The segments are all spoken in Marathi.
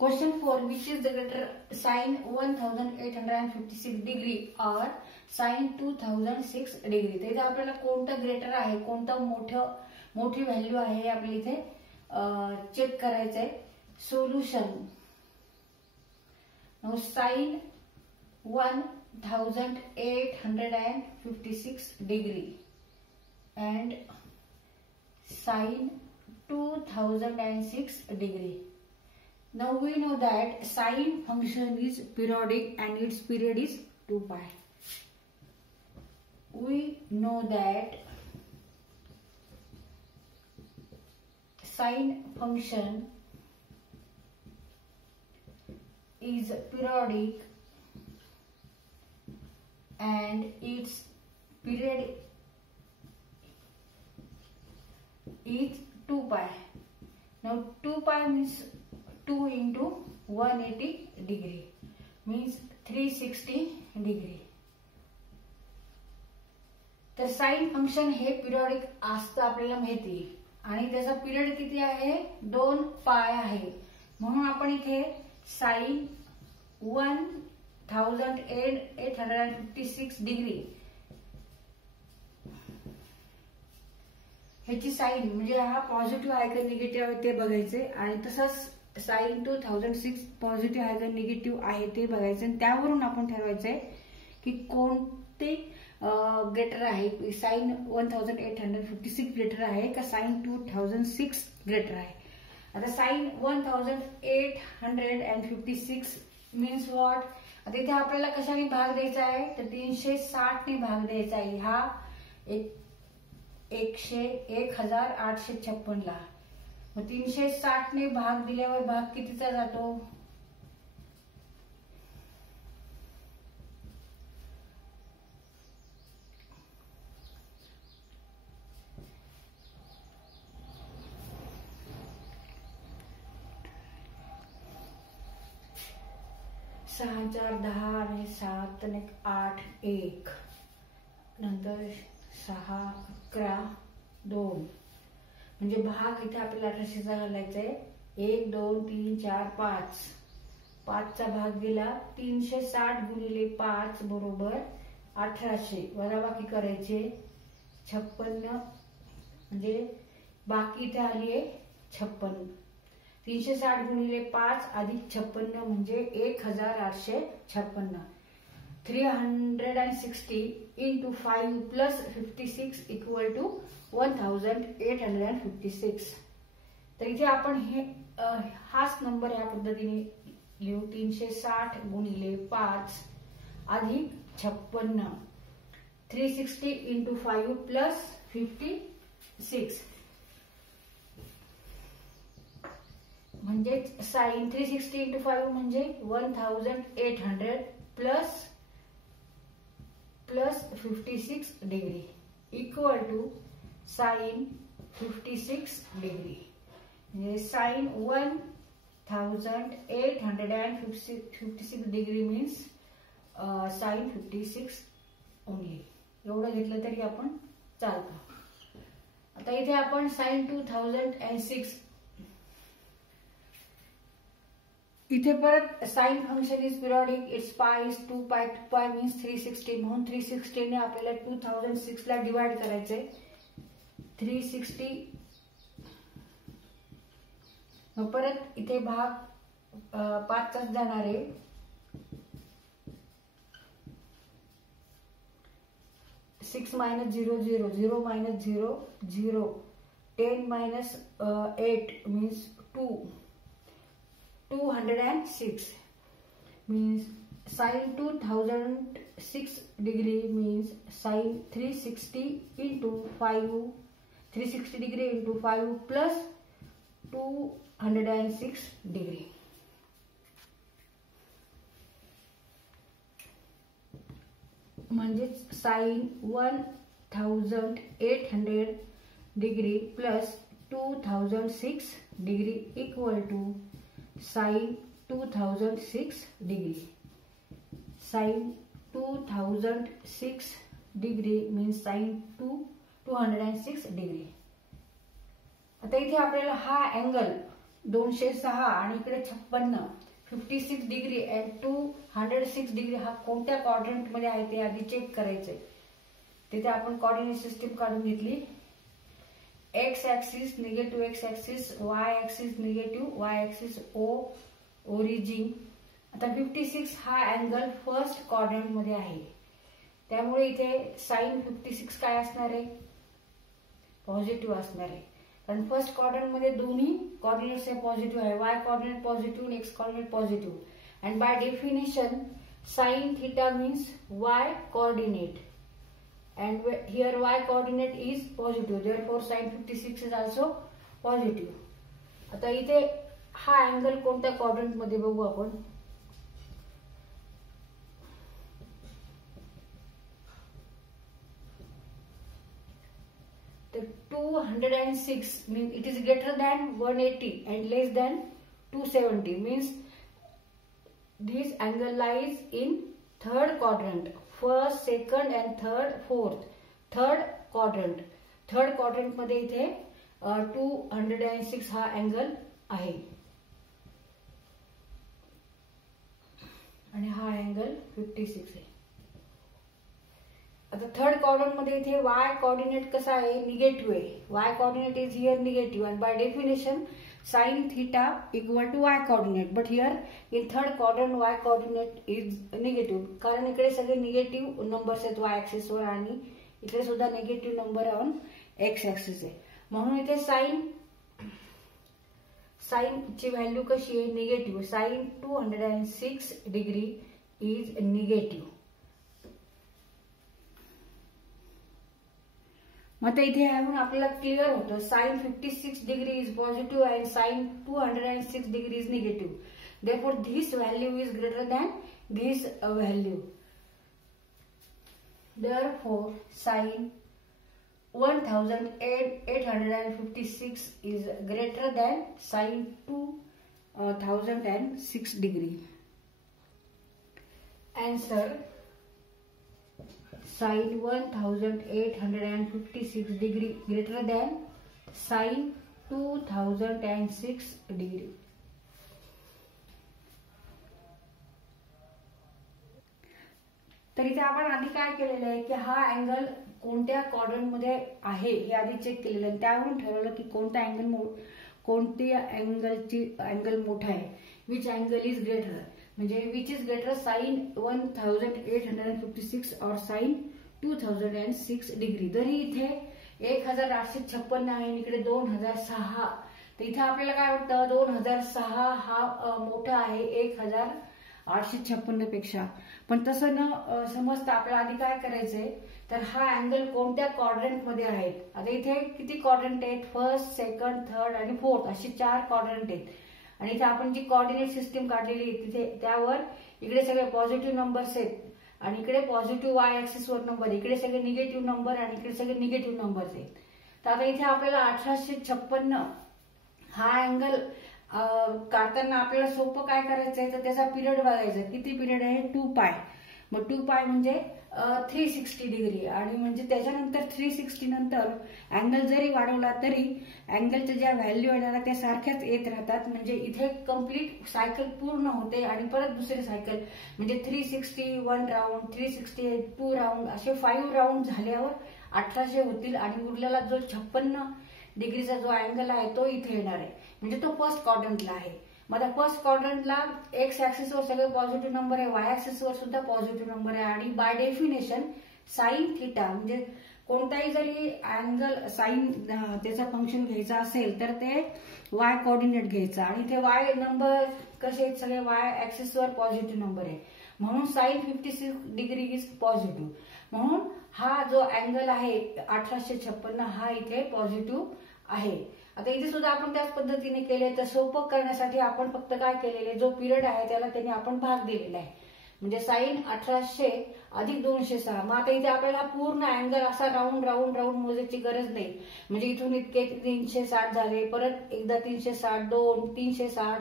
Question 4. Which is the greater, sin 1856 degree or sin 2006 degree? तर इथे आपल्याला कोणतं ग्रेटर आहे, कोणतं मोठी व्हॅल्यू आहे हे आपल्याला इथे चेक करायचं आहे. Solution. Now sin 1856 degree and sin 2006 degree. Now we know that sine function is periodic and its period is 2 pi. We know that sine function is periodic and its period is 2 pi. Now 2 pi means 2 into 180 degree means 360 degree. तर साइन फंक्शन हे पिरियडिक असतं आपल्याला माहिती आणि त्याचा पिरियड किती आहे 2 पाय आहे. म्हणून आपण इथे साइन 1856 डिग्री ह्याची साइन म्हणजे हा पॉझिटिव्ह आहे का निगेटिव्ह आहे ते बघायचे आणि तसंच sin 2006 पॉझिटिव्ह आहे का निगेटिव्ह आहे ते बघायचं आणि त्यावरून आपण ठरवायचंय की कोणते ग्रेटर आहे, sin 1856 ग्रेटर आहे का sin 2006 ग्रेटर आहे. आता sin 1856 मीन्स व्हॉट. आता इथे आपल्याला कशाने भाग द्यायचा आहे तर 360 ने भाग द्यायचा आहे. हा 1856 ला. मग 360 ने भाग दिल्यावर भाग कितीचा जातो 6 4 10 आणि 7 आणि 8 1 नंतर 6 11 2 म्हणजे भाग इथे आपल्याला 1800चा घालायचा आहे. 1 2 3 4 5 5चा भाग गेला 360 गुणिले 5 बरोबर 1800 वजाबाकी करायचे 56 म्हणजे बाकी इथे आली आहे 56. 360 गुणिले 5 अधिक 56 म्हणजे 1856. 360 into 5 plus 56 equal to 1856. तर इथे आपण हे हाच नंबर या पद्धतीने लिहू. 360 गुणिले 5 अधिक 56. 360 into 5 plus 56 म्हणजे साइन 360 into 5 म्हणजे 1800 plus 56 degree equal to sine 56 degree. म्हणजे sine 1856 degree means sine 56 only. एवढं घेतलं तरी आपण चालतं. आता इथे आपण साइन 2006 इथे परत sine function is periodic it's पाय इज 2 पाय 2 पाय मीन्स 360 म्हणून 360 ने आपल्याला 2006 ला डिवाइड करायचंय. 360 मग परत इथे भाग 5चाच जाणार आहे. 6 minus 0 0 0 minus 0 0 10 minus 8 means 206 means sin 2006 degree means sin 360 into 5 360 degree into 5 plus 206 degree. म्हणजे sin 1800 degree plus 2006 degree equal to sin 2006 degree. Sin 2006 degree means sin 206 degree. आता इथे आपल्याला हा अँगल 206 आणि इकडे 56, 56 डिग्री अँड 206 डिग्री हा कोणत्या क्वाड्रंट मध्ये आहे ते आधी चेक करायचंय. तिथे आपण कोऑर्डिनेट सिस्टीम काढून घेतली. X axis negative x axis, Y axis negative Y axis, origin. आता 56 हा अँगल फर्स्ट क्वाड्रंट मध्ये आहे, त्यामुळे इथे साइन 56 काय असणार आहे, पॉझिटिव्ह असणार आहे. कारण फर्स्ट क्वाड्रंट मध्ये दोन्ही कोऑर्डिनेट्स हे पॉझिटिव्ह आहे. वाय कोऑर्डिनेट पॉझिटिव्ह आणि x coordinate positive. And by definition sine theta means Y coordinate and here y coordinate is positive, therefore sin 56 is also positive. आता इथे हा अँगल कोणत्या क्वाड्रंट मध्ये बघू आपण. तर 206 means it is greater than 180 and less than 270 means this angle lies in third quadrant. First, second and third, fourth. Third quadrant मध्ये इथे 206 हा अँगल आहे आणि हा अँगल 56 आहे. आता थर्ड क्वाड्रंट मध्ये इथे वाय कोऑर्डिनेट कसा आहे, निगेटिव्ह आहे. Y coordinate is here negative and by definition sin theta equal to y coordinate, but here in third quadrant y coordinate is negative, कारण इकडे सगळे निगेटिव्ह नंबर्स आहेत y ऍक्सिस वर आणि इकडे सुद्धा negative number on x axis आहे. म्हणून इथे साइन ची व्हॅल्यू कशी आहे, negative. Sine 206 degree is negative. मग इथे म्हणून आपल्याला क्लिअर होतं sine 56 degree is positive and sine 206 degree is negative. Therefore this value is greater than this value. Therefore sine 1856 is greater than sine 2006 degree. Answer sin 1856 degree greater than sin 2006 degree. तर इथे आपण आधी काय केलेलं आहे की हा अँगल कोणत्या क्वाड्रंट मध्ये आहे हे आधी चेक केलेलं आहे. त्यावरून ठरवलं की कोणता कोणत्या अँगल मोठा आहे. विच अँगल इज ग्रेटर, म्हणजे विच इज ग्रेटर साइन 1856 और साइन 2006 डिग्री. जरी इथे 1856 आहे आणि इकडे 2006, तर इथे आपल्याला काय वाटतं 2006 हा मोठा आहे 1856 पेक्षा. पण तसं न समजता आपल्याला आधी काय करायचंय, तर हा अँगल कोणत्या क्वाड्रंट मध्ये आहे. आता इथे किती क्वाड्रंट आहेत, फर्स्ट, सेकंड, थर्ड आणि फोर्थ अशी 4 क्वाड्रंट आहेत. आणि इथे आपण जी कोऑर्डिनेट सिस्टीम काढलेली आहे तिथे त्यावर इकडे सगळे पॉझिटिव्ह नंबर्स आहेत आणि इकडे पॉझिटिव्ह वाय ऍक्सिस वर नंबर, इकडे सगळे निगेटिव्ह नंबर आणि इकडे सगळे निगेटिव्ह नंबर्स आहेत. तर आता इथे आपल्याला 1856 हा अँगल काढताना आपल्याला सोपं काय करायचंय, तर त्याचा पिरियड बघायचा. किती पिरियड आहे, 2π. मग 2π म्हणजे 360 डिग्री आणि म्हणजे त्याच्यानंतर 360 नंतर अँगल जरी वाढवला तरी अँगलच्या ज्या व्हॅल्यू येणार त्या सारख्याच येत राहतात. म्हणजे इथे कम्प्लीट सायकल पूर्ण होते आणि परत दुसरी सायकल म्हणजे 360 1 राऊंड, 360 2 राऊंड असे 5 राऊंड झाल्यावर 1800 होतील आणि उरलेला जो 56 डिग्रीचा जो अँगल आहे तो इथे येणार आहे. म्हणजे तो फर्स्ट क्वाड्रंटला आहे. मग फर्स्ट क्वाड्रंटला एक्स ऍक्सिस वर सगळे पॉझिटिव्ह नंबर आहे, वाय ऍक्सिस वर सुद्धा पॉझिटिव्ह नंबर आहे आणि बाय डेफिनेशन साइन थिटा म्हणजे कोणताही जरी अँगल साइन त्याचा फंक्शन घ्यायचा असेल तर ते वाय कोऑर्डिनेट घ्यायचा आणि ते वाय नंबर कसे आहेत, सगळे वाय ऍक्सिस वर पॉझिटिव्ह नंबर आहे. म्हणून साइन 56 डिग्री इज पॉझिटिव्ह. म्हणून हा जो अँगल आहे 1856 हा इथे पॉझिटिव्ह आहे. आता इथे सुद्धा आपण त्याच पद्धतीने केले. तर सोपं करण्यासाठी आपण फक्त काय केलेले, जो पिरियड आहे त्याला त्याने आपण भाग दिलेला आहे. म्हणजे साइन 1800 अधिक 206. मग आता इथे आपल्याला पूर्ण अँगल असा राऊंड राऊंड राऊंड मोजायची गरज नाही. म्हणजे इथून इतके 360 झाले, परत एकदा 360, 2, 360,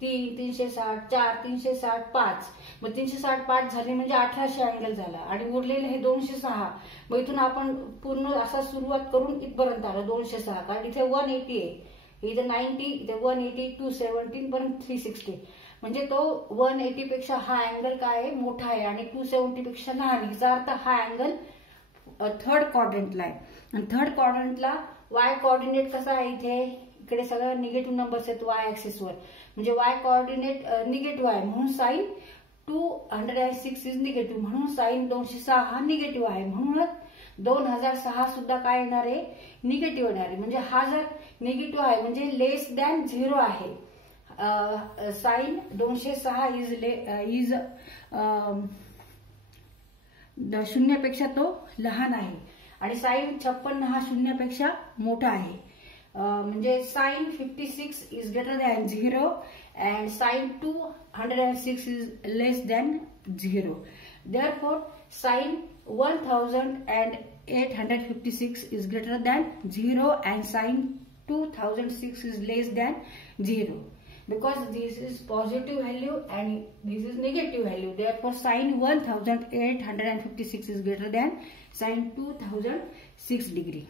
3, 360, 4, 360, 5. मग 360 5 झाले म्हणजे 1800 अँगल झाला आणि उरलेले हे 206. मग इथून आपण पूर्ण असा सुरुवात करून इथपर्यंत आलो 206, कारण इथे 180 आहे, इथं 90, इथे 180, 217 पर्यंत 360. म्हणजे तो 180 पेक्षा हा अँगल काय आहे, मोठा आहे आणि 270 पेक्षा लहान. याचा अर्थ हा अँगल थर्ड क्वाड्रंटला आहे. आणि थर्ड क्वाड्रंटला वाय कोऑर्डिनेट कसा आहे, इकडे सगळं निगेटिव्ह नंबर्स आहेत वाय ऍक्सिसवर. म्हणजे वाय कोऑर्डिनेट निगेटिव्ह आहे म्हणून साइन 206 इज निगेटिव्ह, म्हणून साइन 206 हा निगेटिव्ह आहे. म्हणूनच 2006 सुद्धा काय येणार आहे, निगेटिव्ह येणार आहे. म्हणजे हा जर निगेटिव्ह आहे म्हणजे लेस दॅन 0 आहे. साइन 206 इज शून्यापेक्षा तो लहान आहे आणि साइन 56 हा शून्यापेक्षा मोठा आहे. म्हणजे sine 56 is greater than 0 and sine 206 is less than 0. Therefore, sin 1856 is greater than 0 and sin 2006 is less than 0. Because this is positive value and this is negative value. Therefore, sin 1856 is greater than sin 2006 degree.